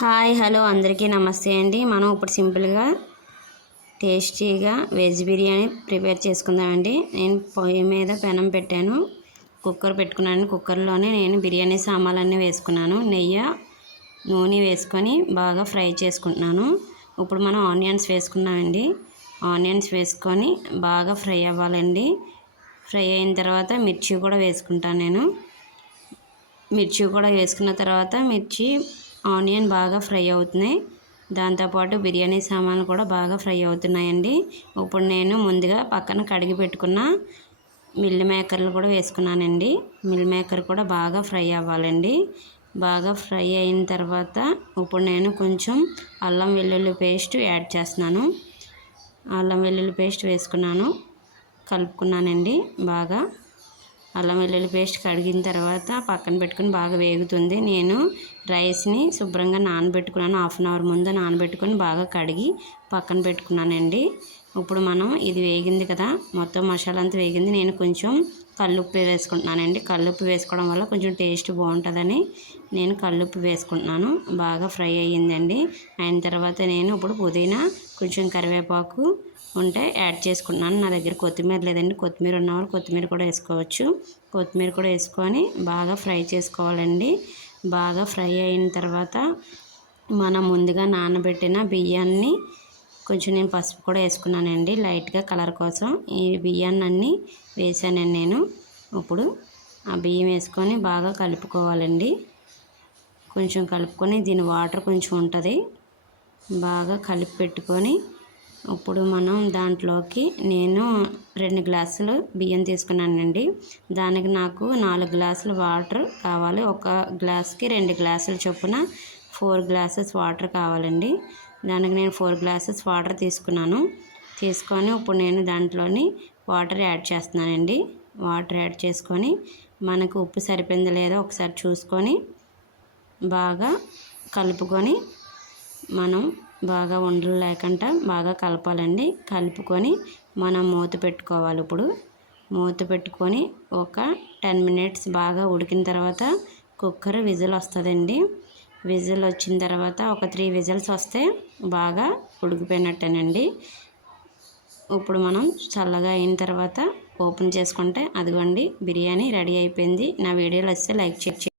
Hi hello అందరికీ నమస్తే అండి. మనం ఇప్పుడు సింపుల్గా టేస్టీగా వెజ్ బిర్యానీ ప్రిపేర్ చేసుకుందామండి. నేను పొయ్యి మీద పెనం పెట్టాను. కుక్కర్ పెట్టుకున్నాను. కుక్కర్లోనే నేను బిర్యానీ సామాన్లన్నీ వేసుకున్నాను. నెయ్యి నూనె వేసుకొని బాగా ఫ్రై చేసుకుంటున్నాను. ఇప్పుడు మనం ఆనియన్స్ వేసుకున్నామండి ఆనియన్స్ వేసుకొని బాగా ఫ్రై అవ్వాలండి. ఫ్రై అయిన తర్వాత మిర్చి కూడా వేసుకుంటాను నేను. మిర్చి కూడా వేసుకున్న తర్వాత మిర్చి ఆనియన్ బాగా ఫ్రై అవుతున్నాయి. దాంతోపాటు బిర్యానీ సామాన్లు కూడా బాగా ఫ్రై అవుతున్నాయండి. ఇప్పుడు నేను ముందుగా పక్కన కడిగి పెట్టుకున్న మిల్ మేకర్లు కూడా వేసుకున్నానండి. మిల్ మేకర్ కూడా బాగా ఫ్రై అవ్వాలండి. బాగా ఫ్రై అయిన తర్వాత ఇప్పుడు నేను కొంచెం అల్లం వెల్లుల్లి పేస్ట్ యాడ్ చేస్తున్నాను. అల్లం వెల్లుల్లి పేస్ట్ వేసుకున్నాను. కలుపుకున్నానండి బాగా. అల్లం వెల్లుల్లి పేస్ట్ కడిగిన తర్వాత పక్కన పెట్టుకుని బాగా వేగుతుంది. నేను రైస్ని శుభ్రంగా నానబెట్టుకున్నాను. హాఫ్ అన్ అవర్ ముందు నానబెట్టుకొని బాగా కడిగి పక్కన పెట్టుకున్నానండి. ఇప్పుడు మనం ఇది వేగింది కదా మొత్తం మసాలా అంతా వేగింది. నేను కొంచెం కల్లుప్పు వేసుకుంటున్నానండి. కల్లుప్పు వేసుకోవడం వల్ల కొంచెం టేస్ట్ బాగుంటుందని నేను కల్లుప్పు వేసుకుంటున్నాను. బాగా ఫ్రై అయ్యిందండి. అయిన తర్వాత నేను ఇప్పుడు పుదీనా కొంచెం కరివేపాకు ఉంటే యాడ్ చేసుకుంటున్నాను. నా దగ్గర కొత్తిమీర లేదండి. కొత్తిమీర ఉన్నవాళ్ళు కొత్తిమీర కూడా వేసుకోవచ్చు. కొత్తిమీర కూడా వేసుకొని బాగా ఫ్రై చేసుకోవాలండి. బాగా ఫ్రై అయిన తర్వాత మనం ముందుగా నానబెట్టిన బియ్యాన్ని కొంచెం నేను పసుపు కూడా వేసుకున్నానండి. లైట్గా కలర్ కోసం ఈ బియ్యాన్ని అన్నీ వేసానండి నేను. ఇప్పుడు ఆ బియ్యం వేసుకొని బాగా కలుపుకోవాలండి. కొంచెం కలుపుకొని దీని వాటర్ కొంచెం ఉంటుంది. బాగా కలిపి పెట్టుకొని ఇప్పుడు మనం దాంట్లోకి నేను రెండు గ్లాసులు బియ్యం తీసుకున్నానండి. దానికి నాకు నాలుగు గ్లాసులు వాటర్ కావాలి. ఒక గ్లాస్కి రెండు గ్లాసులు చొప్పున ఫోర్ గ్లాసెస్ వాటర్ కావాలండి. దానికి నేను ఫోర్ గ్లాసెస్ వాటర్ తీసుకున్నాను. తీసుకొని ఇప్పుడు నేను దాంట్లోని వాటర్ యాడ్ చేస్తున్నానండి. వాటర్ యాడ్ చేసుకొని మనకు ఉప్పు సరిపోయిందో లేదో ఒకసారి చూసుకొని బాగా కలుపుకొని మనం బాగా ఉండలు లేకుండా బాగా కలపాలండి. కలుపుకొని మనం మూత పెట్టుకోవాలి ఇప్పుడు. మూత పెట్టుకొని ఒక టెన్ మినిట్స్ బాగా ఉడికిన తర్వాత కుక్కర్ విజిల్ వస్తుందండి. విజిల్ వచ్చిన తర్వాత ఒక త్రీ విజిల్స్ వస్తే బాగా ఉడికిపోయినట్టేనండి. ఇప్పుడు మనం చల్లగా అయిన తర్వాత ఓపెన్ చేసుకుంటే అదిగోండి బిర్యానీ రెడీ అయిపోయింది. నా వీడియోలు వస్తే లైక్ చేసి